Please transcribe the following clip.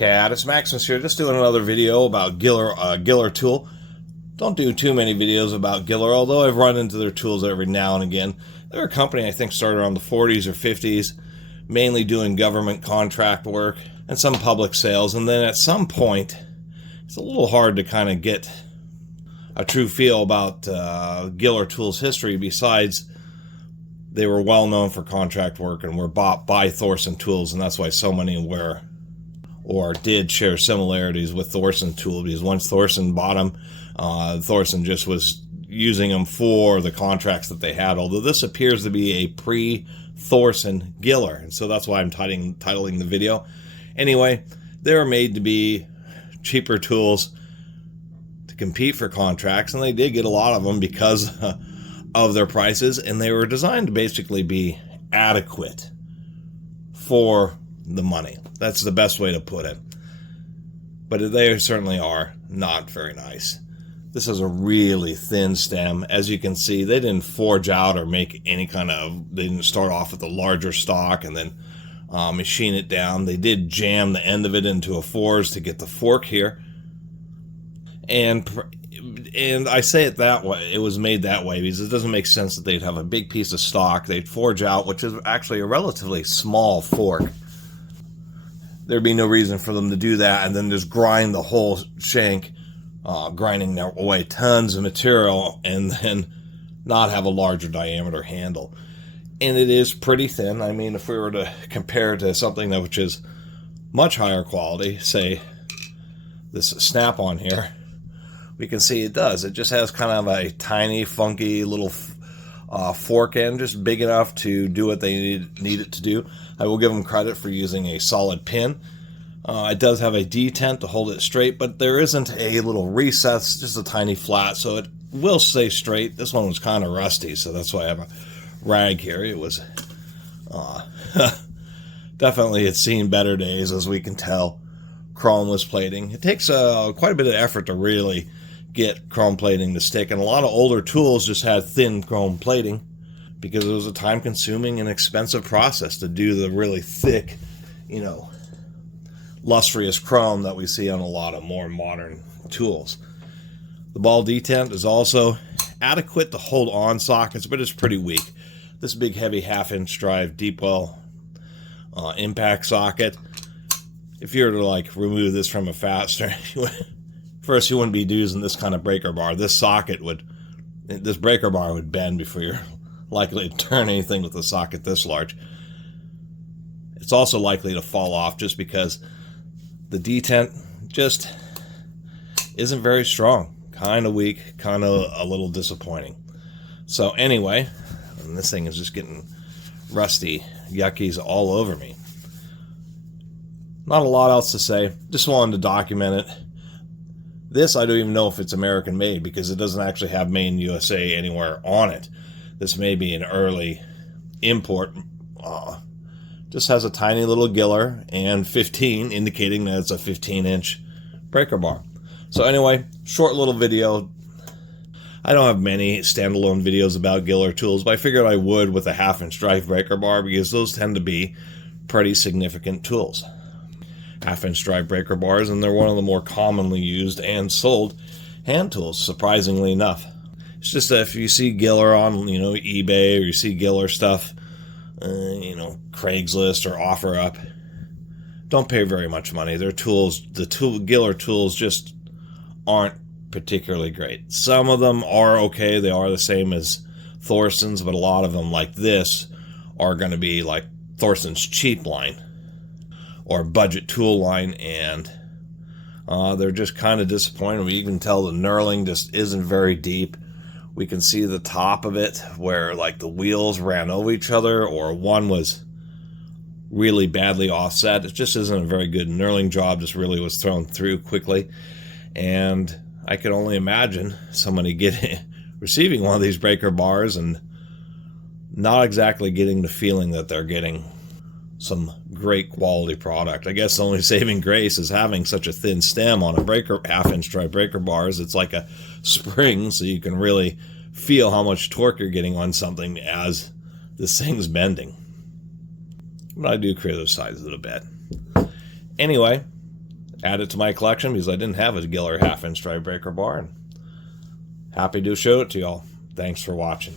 Catus, Maximus here, just doing another video about Giller tool. Don't do too many videos about Giller, although I've run into their tools every now and again. They're a company I think started around the 40s or 50s, mainly doing government contract work and some public sales. And then at some point, it's a little hard to kind of get a true feel about Giller tools history, besides they were well known for contract work and were bought by Thorsen tools, and that's why so many were or did share similarities with Thorsen tool, because once Thorsen bought them, Thorsen just was using them for the contracts that they had, although this appears to be a pre-Thorsen Giller, and so that's why I'm titling the video. Anyway, they're made to be cheaper tools to compete for contracts, and they did get a lot of them because of their prices, and they were designed to basically be adequate for the money. That's the best way to put it. But they certainly are not very nice. This is a really thin stem. As you can see, they didn't forge out or make any kind of, they didn't start off with a larger stock and then machine it down. They did jam the end of it into a forge to get the fork here. And I say it that way, it was made that way because it doesn't make sense that they'd have a big piece of stock they'd forge out, which is actually a relatively small fork. There'd be no reason for them to do that and then just grind the whole shank, grinding away tons of material, and then not have a larger diameter handle. And it is pretty thin. I mean, if we were to compare it to something which is much higher quality, say this Snap-on here, we can see it does. It just has kind of a tiny, funky little fork end, just big enough to do what they need it to do. I will give them credit for using a solid pin. It does have a detent to hold it straight, but there isn't a little recess, just a tiny flat, so it will stay straight. This one was kind of rusty, so that's why I have a rag here. It was definitely, it's seen better days, as we can tell. Chromless plating. It takes quite a bit of effort to really get chrome plating to stick, and a lot of older tools just had thin chrome plating because it was a time-consuming and expensive process to do the really thick, you know, lustrous chrome that we see on a lot of more modern tools. The ball detent is also adequate to hold on sockets, but it's pretty weak. This big, heavy half-inch drive deep well impact socket, if you were to like remove this from a fastener, first you wouldn't be using this kind of breaker bar. This breaker bar would bend before you're likely to turn anything with a socket this large. It's also likely to fall off just because the detent just isn't very strong. Kind of weak, kind of a little disappointing. So anyway, and this thing is just getting rusty yuckies all over me. Not a lot else to say. Just wanted to document it. This, I don't even know if it's American made because it doesn't actually have Made in USA anywhere on it. This may be an early import. Just has a tiny little Giller and 15, indicating that it's a 15-inch breaker bar. So anyway, short little video. I don't have many standalone videos about Giller tools, but I figured I would with a half-inch drive breaker bar because those tend to be pretty significant tools. Half-inch drive breaker bars, and they're one of the more commonly used and sold hand tools, surprisingly enough. It's just that if you see Giller on, you know, eBay, or you see Giller stuff, you know, Craigslist or OfferUp, don't pay very much money. Their tools, Giller tools, just aren't particularly great. Some of them are okay. They are the same as Thorsen's, but a lot of them, like this, are going to be like Thorsen's cheap line or budget tool line, and they're just kind of disappointing. We can tell the knurling just isn't very deep. We can see the top of it where like the wheels ran over each other, or one was really badly offset. It just isn't a very good knurling job. Just really was thrown through quickly, and I could only imagine somebody receiving one of these breaker bars and not exactly getting the feeling that they're getting some great quality product. I guess the only saving grace is having such a thin stem on a half-inch drive breaker bars. It's like a spring, so you can really feel how much torque you're getting on something as this thing's bending. But I do criticize it a bit. Anyway, add it to my collection because I didn't have a Giller half-inch drive breaker bar, and happy to show it to y'all. Thanks for watching.